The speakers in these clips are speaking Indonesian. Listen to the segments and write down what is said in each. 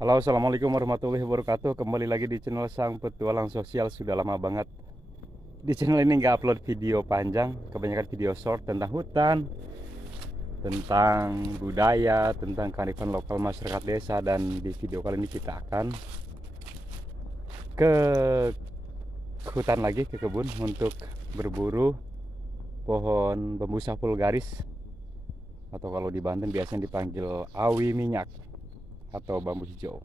Halo, assalamualaikum warahmatullahi wabarakatuh. Kembali lagi di channel Sang Petualang Sosial. Sudah lama banget di channel ini nggak upload video panjang, kebanyakan video short tentang hutan, tentang budaya, tentang kearifan lokal masyarakat desa. Dan di video kali ini kita akan ke hutan lagi, ke kebun untuk berburu pohon bambusa vulgaris, atau kalau di Banten biasanya dipanggil awi minyak atau bambu hijau.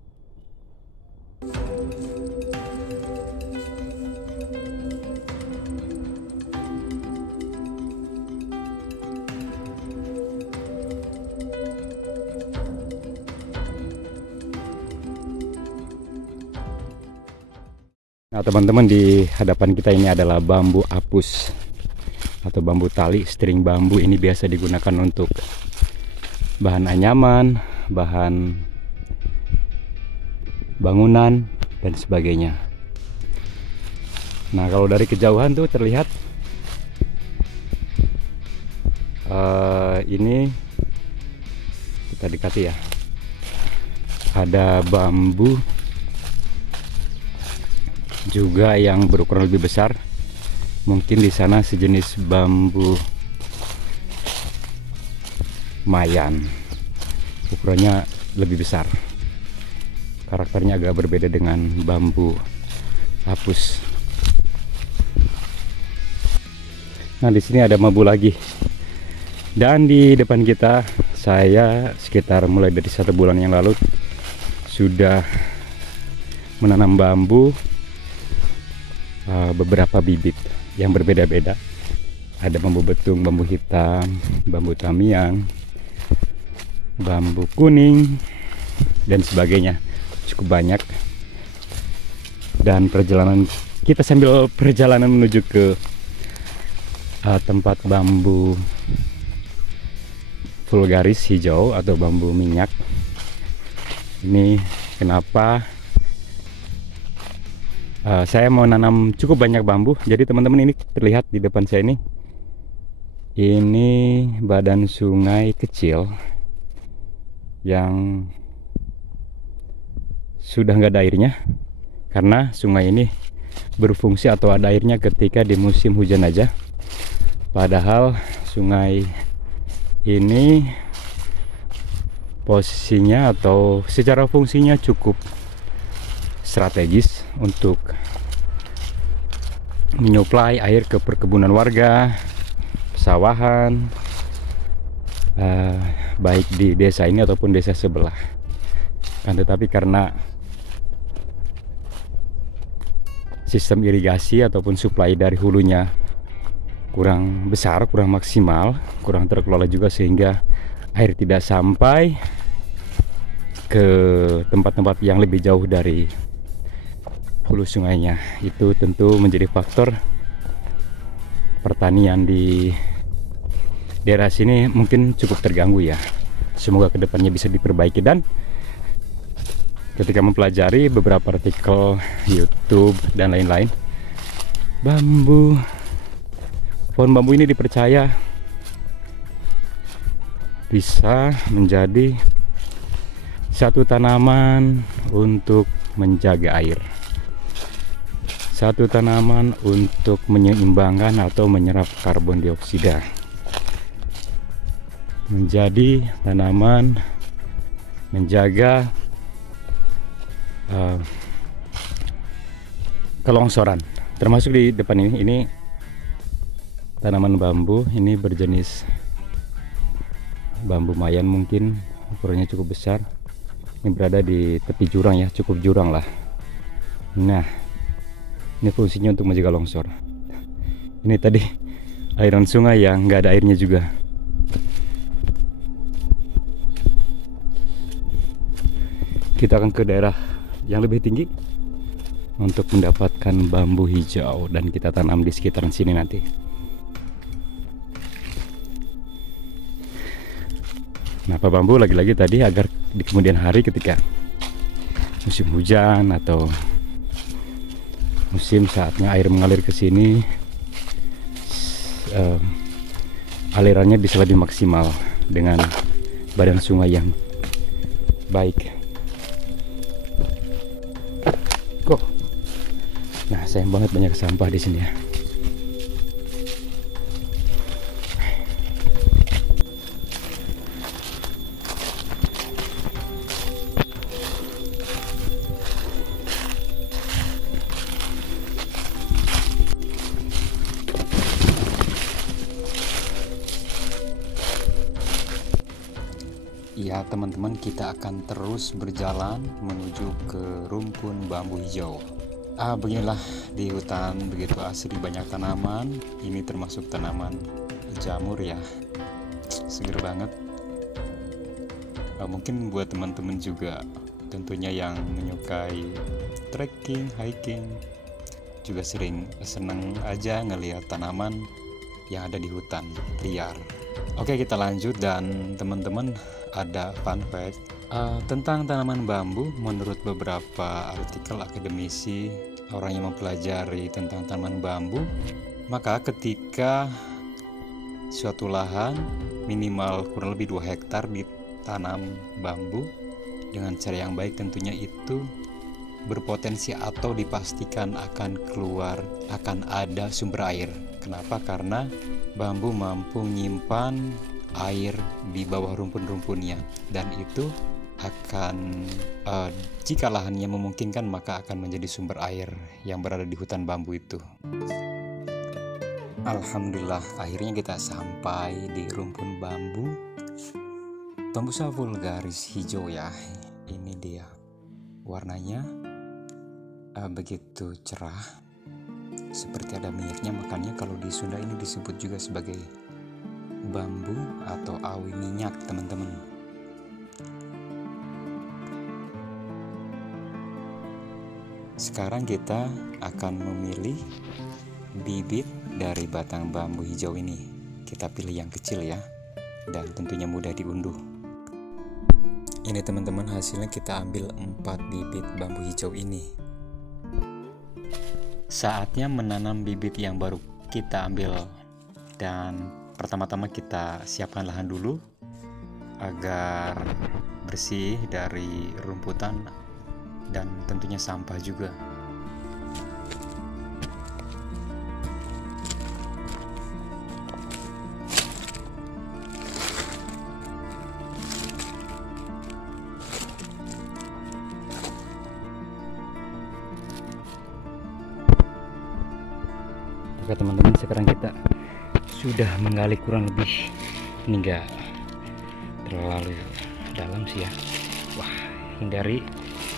Nah, teman-teman, di hadapan kita ini adalah bambu apus atau bambu tali. String bambu ini biasa digunakan untuk bahan anyaman, bahan bangunan, dan sebagainya. Nah, kalau dari kejauhan tuh terlihat ini kita dekati ya, ada bambu juga yang berukuran lebih besar. Mungkin di sana sejenis bambu mayan, ukurannya lebih besar. Karakternya agak berbeda dengan bambu apus. Nah, di sini ada bambu lagi. Dan di depan kita, saya sekitar mulai dari 1 bulan yang lalu sudah menanam bambu, beberapa bibit yang berbeda-beda. Ada bambu betung, bambu hitam, bambu tamiang, bambu kuning, dan sebagainya. Cukup banyak. Dan kita sambil perjalanan menuju ke tempat bambu vulgaris hijau atau bambu minyak. Ini kenapa saya mau nanam cukup banyak bambu. Jadi teman-teman, ini terlihat di depan saya ini badan sungai kecil yang sudah nggak ada airnya, karena sungai ini berfungsi atau ada airnya ketika di musim hujan aja. Padahal sungai ini posisinya atau secara fungsinya cukup strategis untuk menyuplai air ke perkebunan warga, pesawahan, baik di desa ini ataupun desa sebelah. Tetapi karena sistem irigasi ataupun suplai dari hulunya kurang besar, kurang maksimal, kurang terkelola juga, sehingga air tidak sampai ke tempat-tempat yang lebih jauh dari hulu sungainya. Itu tentu menjadi faktor pertanian di daerah sini mungkin cukup terganggu ya. Semoga kedepannya bisa diperbaiki. Dan ketika mempelajari beberapa artikel YouTube dan lain-lain, pohon bambu ini dipercaya bisa menjadi satu tanaman untuk menjaga air, satu tanaman untuk menyeimbangkan atau menyerap karbon dioksida, menjadi tanaman menjaga kelongsoran. Termasuk di depan ini tanaman bambu ini berjenis bambu mayan, mungkin ukurannya cukup besar. Ini berada di tepi jurang ya, cukup jurang lah. Nah, ini fungsinya untuk menjaga longsor. Ini tadi aliran sungai yang nggak ada airnya juga. Kita akan ke daerah yang lebih tinggi untuk mendapatkan bambu hijau dan kita tanam di sekitaran sini nanti. Kenapa bambu lagi-lagi tadi? Agar di kemudian hari ketika musim hujan atau musim saatnya air mengalir ke sini, alirannya bisa lebih maksimal dengan badan sungai yang baik. Nah, sayang banget banyak sampah di sini ya. Ya teman-teman, kita akan terus berjalan menuju ke rumpun bambu hijau. Beginilah di hutan, begitu asri, banyak tanaman. Ini termasuk tanaman jamur ya, seger banget. Mungkin buat teman-teman juga tentunya yang menyukai trekking, hiking, juga seneng aja ngelihat tanaman yang ada di hutan liar. Oke, kita lanjut. Dan teman-teman, ada fun fact tentang tanaman bambu. Menurut beberapa artikel akademisi, orang yang mempelajari tentang tanaman bambu, maka ketika suatu lahan minimal kurang lebih 2 hektar ditanam bambu dengan cara yang baik, tentunya itu berpotensi atau dipastikan akan ada sumber air. Kenapa? Karena bambu mampu menyimpan air di bawah rumpun-rumpunnya, dan itu akan jika lahannya memungkinkan, maka akan menjadi sumber air yang berada di hutan bambu itu. Alhamdulillah, akhirnya kita sampai di rumpun bambu. Bambusa vulgaris hijau ya, ini dia warnanya, begitu cerah, seperti ada minyaknya. Makanya kalau di Sunda ini disebut juga sebagai bambu atau awi minyak, teman-teman. Sekarang kita akan memilih bibit dari batang bambu hijau ini. Kita pilih yang kecil ya, dan tentunya mudah diunduh. Ini teman-teman, hasilnya kita ambil 4 bibit bambu hijau ini. Saatnya menanam bibit yang baru kita ambil, dan pertama-tama kita siapkan lahan dulu agar bersih dari rumputan dan tentunya sampah juga. Oke teman-teman, sekarang kita sudah menggali kurang lebih, ini enggak terlalu dalam sih ya. Wah,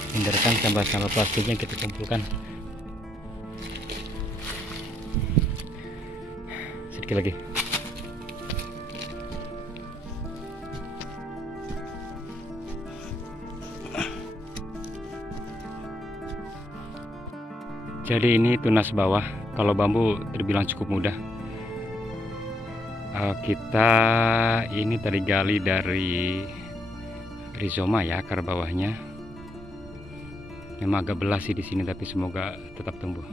hindarkan sampah-sampah plastiknya kita kumpulkan. Sedikit lagi. Jadi ini tunas bawah. Kalau bambu terbilang cukup mudah. Kita ini tadi gali dari rizoma ya, akar bawahnya. Memang agak belah sih di sini, tapi semoga tetap tumbuh.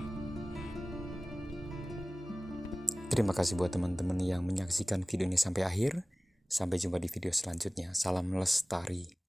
Terima kasih buat teman-teman yang menyaksikan video ini sampai akhir. Sampai jumpa di video selanjutnya. Salam lestari.